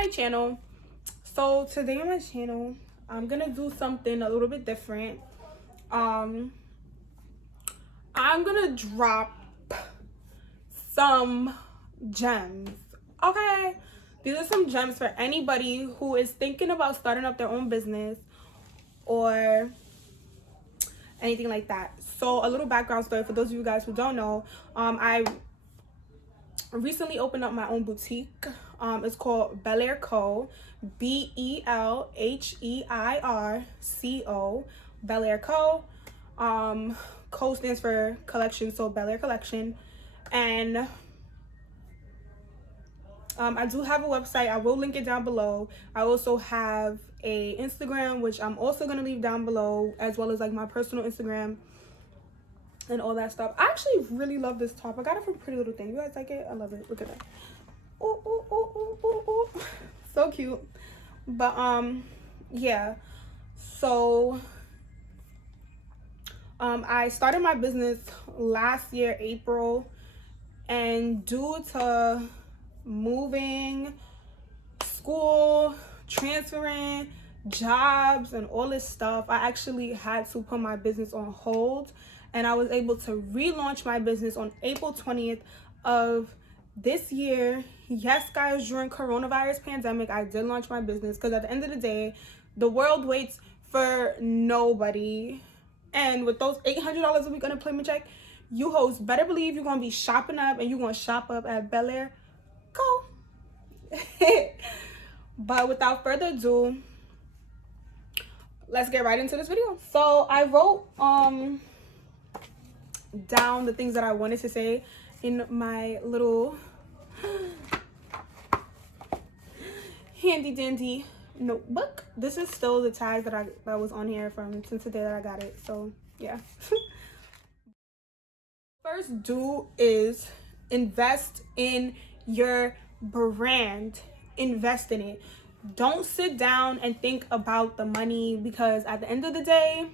my channel. So today on my channel, I'm gonna do something a little bit different. I'm gonna drop some gems. Okay, these are some gems for anybody who is thinking about starting up their own business or anything like that. So a little background story for those of you guys who don't know. I recently opened up my own boutique. It's called Belair Co. BELHEIRCO. Belair Co. Co stands for collection, so Belair Collection. And I do have a website. I will link it down below. I also have a Instagram, which I'm also gonna leave down below, as well as like my personal Instagram and all that stuff. I actually really love this top. I got it from Pretty Little Thing. You guys like it? I love it. Look at that. Ooh, ooh, ooh, ooh, ooh, ooh. So cute. But yeah. So I started my business last year, April, and due to moving, school, transferring, jobs, and all this stuff, I actually had to put my business on hold. And I was able to relaunch my business on April 20th of this year. Yes, guys, during coronavirus pandemic, I did launch my business because at the end of the day, the world waits for nobody. And with those $800 a week unemployment check, you hoes better believe you're going to be shopping up, and you're going to shop up at Belair Co. But without further ado, let's get right into this video. So I wrote down the things that I wanted to say in my little handy dandy notebook. This is still the tag that was on here from since the day that I got it. So yeah. First do is invest in your brand. Invest in it. Don't sit down and think about the money, because at the end of the day,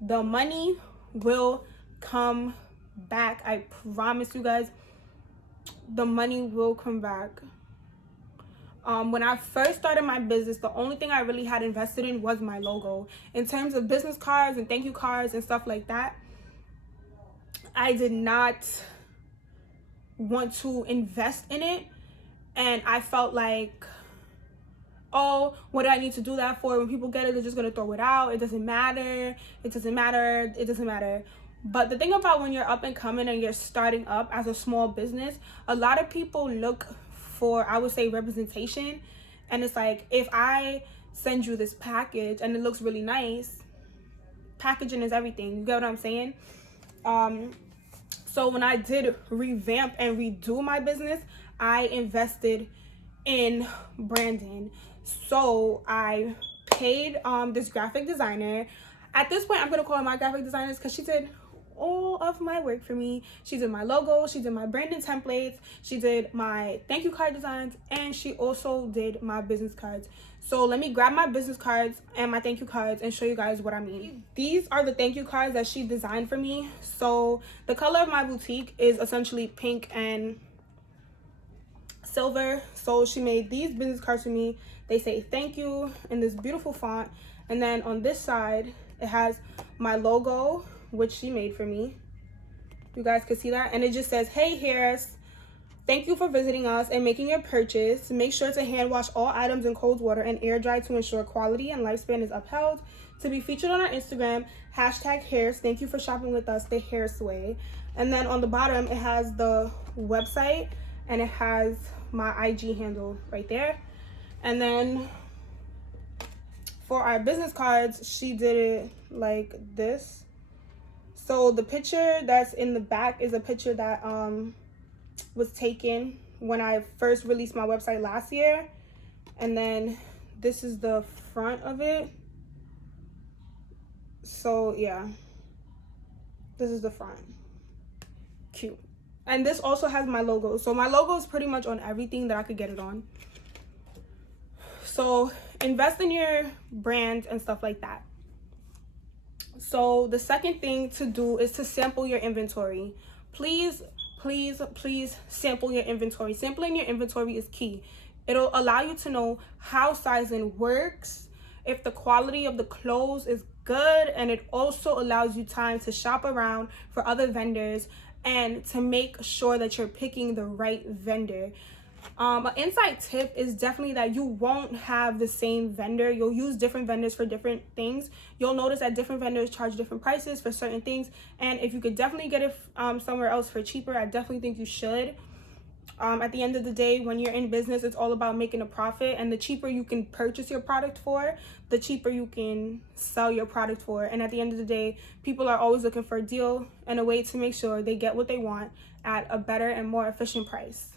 the money will come back. I promise you guys, the money will come back. When I first started my business, the only thing I really had invested in was my logo. In terms of business cards and thank you cards and stuff like that, I did not want to invest in it. And I felt like, oh, what do I need to do that for? When people get it, they're just going to throw it out. It doesn't matter. It doesn't matter. It doesn't matter. But the thing about when you're up and coming and you're starting up as a small business, a lot of people look for, I would say, representation. And it's like, if I send you this package and it looks really nice, packaging is everything. You get what I'm saying? So when I did revamp and redo my business, I invested in branding. So I paid this graphic designer. At this point, I'm gonna call her my graphic designer because she did all of my work for me. She did my logo, she did my branding templates, she did my thank you card designs, and she also did my business cards. So let me grab my business cards and my thank you cards and show you guys what I mean. These are the thank you cards that she designed for me. So the color of my boutique is essentially pink and silver. So she made these business cards for me. They say thank you in this beautiful font, and then on this side it has my logo, which she made for me. You guys can see that, and it just says, hey Harris, thank you for visiting us and making your purchase. Make sure to hand wash all items in cold water and air dry to ensure quality and lifespan is upheld. To be featured on our Instagram, #Harris. Thank you for shopping with us the Harris way. And then on the bottom it has the website, and it has my IG handle right there. And then for our business cards, she did it like this. So the picture that's in the back is a picture that was taken when I first released my website last year. And then this is the front of it. So yeah, this is the front. Cute. And this also has my logo. So my logo is pretty much on everything that I could get it on. So invest in your brand and stuff like that. So the second thing to do is to sample your inventory. Please, please, please sample your inventory. Sampling your inventory is key. It'll allow you to know how sizing works, if the quality of the clothes is good, and it also allows you time to shop around for other vendors and to make sure that you're picking the right vendor. An inside tip is definitely that you won't have the same vendor. You'll use different vendors for different things. You'll notice that different vendors charge different prices for certain things, and if you could definitely get it somewhere else for cheaper, I definitely think you should. At the end of the day, when you're in business, it's all about making a profit, and the cheaper you can purchase your product for, the cheaper you can sell your product for. And at the end of the day, people are always looking for a deal and a way to make sure they get what they want at a better and more efficient price.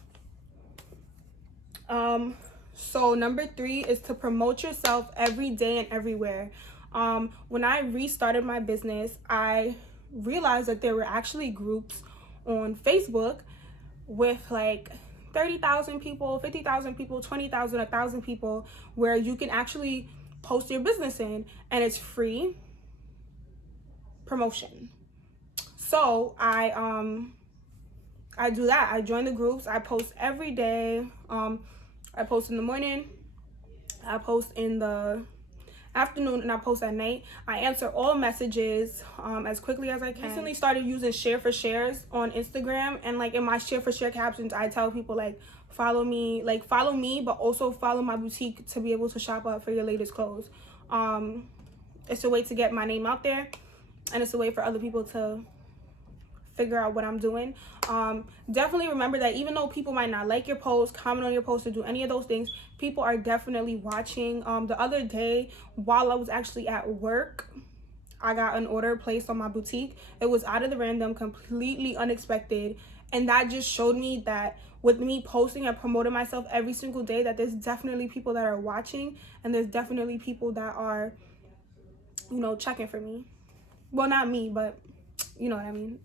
So number 3 is to promote yourself every day and everywhere. When I restarted my business, I realized that there were actually groups on Facebook with like 30,000 people, 50,000 people, 20,000, 1,000 people, where you can actually post your business in, and it's free promotion. So I do that. I join the groups. I post every day. I post in the morning, I post in the afternoon, and I post at night. I answer all messages as quickly as I can. I recently started using share for shares on Instagram, and like in my share for share captions, I tell people like follow me, but also follow my boutique to be able to shop up for your latest clothes. It's a way to get my name out there, and it's a way for other people to figure out what I'm doing. Definitely remember that even though people might not like your post, comment on your post, or do any of those things, people are definitely watching. The other day, while I was actually at work, I got an order placed on my boutique. It was out of the random, completely unexpected, and that just showed me that with me posting and promoting myself every single day, that there's definitely people that are watching, and there's definitely people that are, you know, checking for me. Well, not me, but you know what I mean.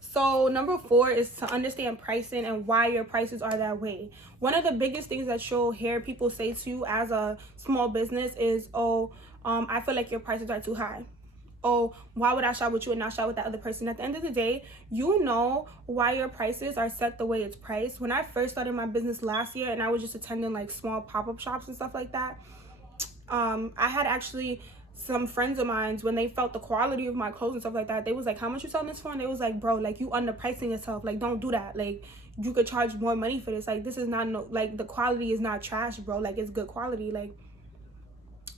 So number 4 is to understand pricing and why your prices are that way. One of the biggest things that you'll hear people say to you as a small business is, I feel like your prices are too high. Oh, why would I shop with you and not shop with that other person? At the end of the day, you know why your prices are set the way it's priced. When I first started my business last year and I was just attending like small pop-up shops and stuff like that, I had actually some friends of mine, when they felt the quality of my clothes and stuff like that, they was like, how much you selling this for? And they was like, bro, like you underpricing yourself, like don't do that, like you could charge more money for this, like this is not like the quality is not trash, bro, like it's good quality, like,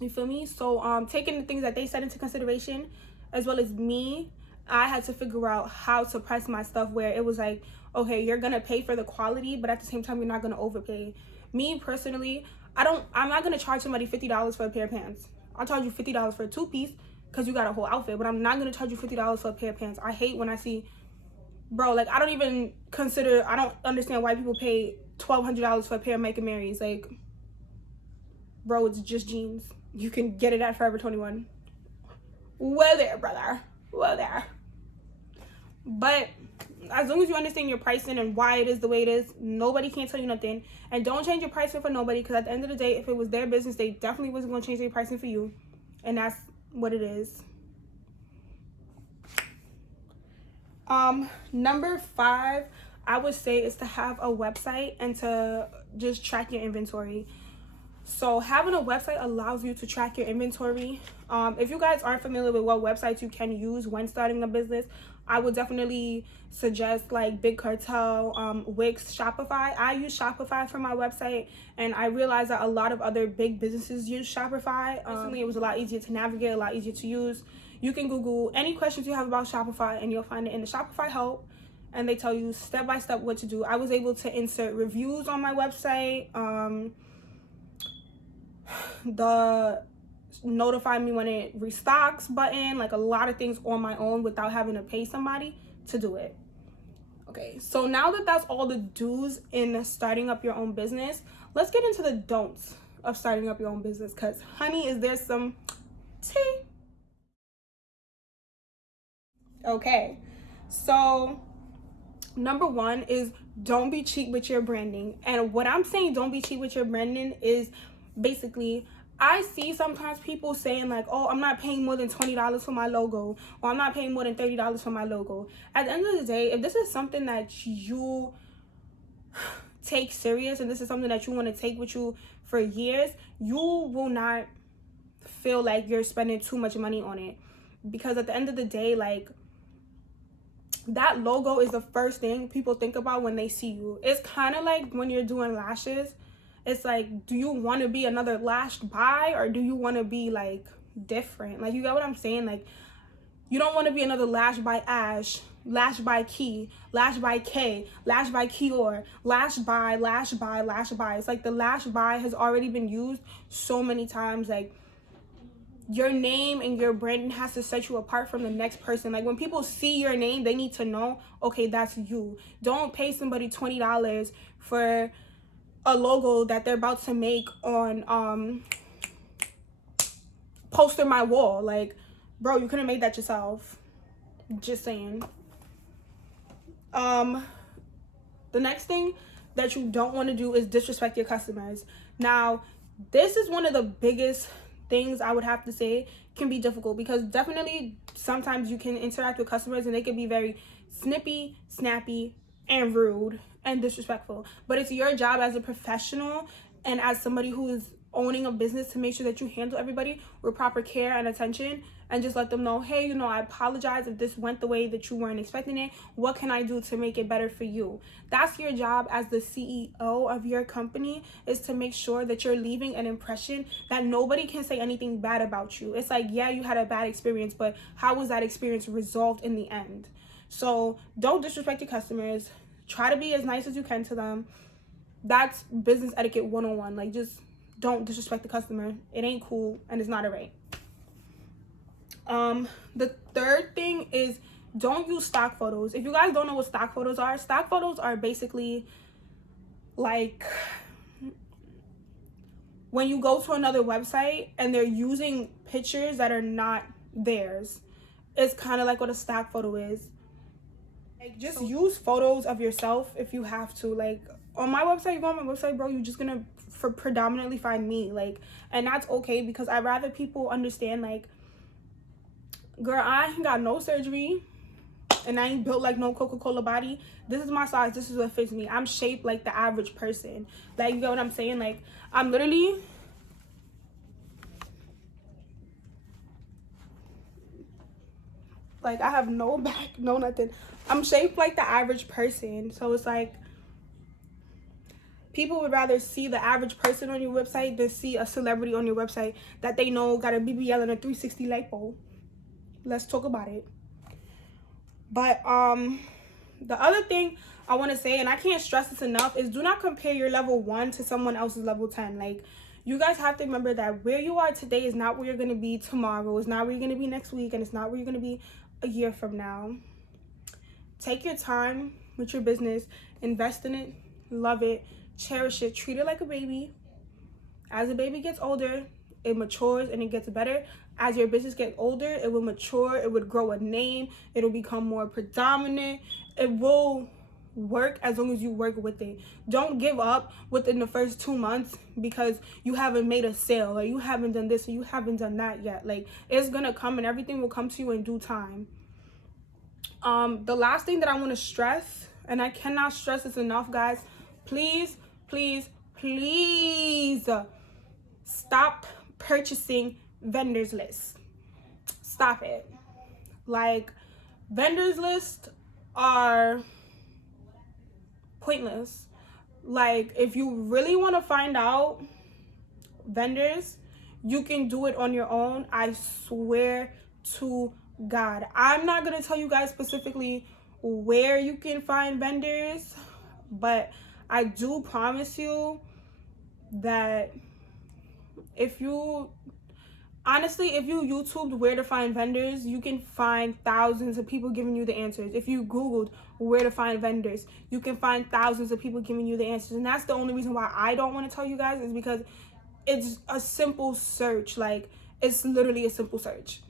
you feel me? So taking the things that they said into consideration, as well as me, I had to figure out how to price my stuff where it was like, okay, you're gonna pay for the quality, but at the same time you're not gonna overpay. Me personally, I'm not gonna charge somebody $50 for a pair of pants. I'll charge you $50 for a 2-piece because you got a whole outfit, but I'm not gonna charge you $50 for a pair of pants. I hate when I see, bro, like I don't understand why people pay $1,200 for a pair of Mike and Mary's. Like, bro, it's just jeans. You can get it at Forever 21. Well there, brother. Well there. But as long as you understand your pricing and why it is the way it is, nobody can tell you nothing. And don't change your pricing for nobody, because at the end of the day, if it was their business, they definitely wasn't going to change their pricing for you. And that's what it is. Number 5, I would say, is to have a website and to just track your inventory. So having a website allows you to track your inventory. If you guys aren't familiar with what websites you can use when starting a business, I would definitely suggest like Big Cartel, Wix, Shopify. I use Shopify for my website, and I realized that a lot of other big businesses use Shopify. Recently, it was a lot easier to navigate, a lot easier to use. You can Google any questions you have about Shopify, and you'll find it in the Shopify help, and they tell you step by step what to do. I was able to insert reviews on my website. The notify me when it restocks button, like a lot of things on my own without having to pay somebody to do it. Okay, so now that that's all the do's in starting up your own business, let's get into the don'ts of starting up your own business, because honey, is there some tea? Okay, so number 1 is don't be cheap with your branding. And what I'm saying don't be cheap with your branding is basically, I see sometimes people saying like, oh, I'm not paying more than $20 for my logo, or I'm not paying more than $30 for my logo. At the end of the day, if this is something that you take serious, and this is something that you want to take with you for years, you will not feel like you're spending too much money on it. Because at the end of the day, like, that logo is the first thing people think about when they see you. It's kind of like when you're doing lashes. It's like, do you want to be another lash by, or do you want to be like different? Like, you get what I'm saying? Like, you don't want to be another lash by Ash, lash by Key, lash by K, lash by Kior, lash by, lash by, lash by. It's like the lash by has already been used so many times. Like, your name and your branding has to set you apart from the next person. Like, when people see your name, they need to know, okay, that's you. Don't pay somebody $20 for a logo that they're about to make on poster my wall. Like, bro, you could have made that yourself. Just saying. The next thing that you don't want to do is disrespect your customers. Now, this is one of the biggest things I would have to say can be difficult, because definitely sometimes you can interact with customers and they can be very snippy, snappy, and rude and disrespectful. But it's your job as a professional and as somebody who is owning a business to make sure that you handle everybody with proper care and attention, and just let them know, hey, you know, I apologize if this went the way that you weren't expecting it. What can I do to make it better for you? That's your job as the CEO of your company, is to make sure that you're leaving an impression that nobody can say anything bad about you. It's like, yeah, you had a bad experience, but how was that experience resolved in the end? So don't disrespect your customers. Try to be as nice as you can to them. That's business etiquette 101. Like, just don't disrespect the customer. It ain't cool and it's not alright. The third thing is, don't use stock photos. If you guys don't know what stock photos are basically like when you go to another website and they're using pictures that are not theirs. It's kind of like what a stock photo is. Like, just use photos of yourself if you have to. Like, on my website, you go on my website, bro, you're just gonna predominantly find me. Like, and that's okay, because I'd rather people understand, like, girl, I ain't got no surgery and I ain't built like no Coca-Cola body. This is my size. This is what fits me. I'm shaped like the average person. Like, you get what I'm saying? Like, I'm literally like, I have no back, no nothing. I'm shaped like the average person. So it's like, people would rather see the average person on your website than see a celebrity on your website that they know got a BBL and a 360 lipo. Let's talk about it. But the other thing I want to say, and I can't stress this enough, is do not compare your level 1 to someone else's level 10. Like, you guys have to remember that where you are today is not where you're going to be tomorrow. It's not where you're going to be next week. And it's not where you're going to be a year from now. Take your time with your business. Invest in it. Love it. Cherish it. Treat it like a baby. As a baby gets older, it matures and it gets better. As your business gets older, it will mature. It would grow a name. It'll become more predominant. It will work as long as you work with it. Don't give up within the first 2 months because you haven't made a sale, or you haven't done this, or you haven't done that yet. Like, it's gonna come, and everything will come to you in due time. The last thing that I want to stress, and I cannot stress this enough, guys, please, please, please stop purchasing vendors list. Stop it. Like, vendors list are pointless. Like, if you really want to find out vendors, you can do it on your own. I swear to God. I'm not gonna tell you guys specifically where you can find vendors, but I do promise you that if you YouTubed where to find vendors, you can find thousands of people giving you the answers. If you Googled where to find vendors, you can find thousands of people giving you the answers. And that's the only reason why I don't want to tell you guys, is because it's a simple search. Like, it's literally a simple search.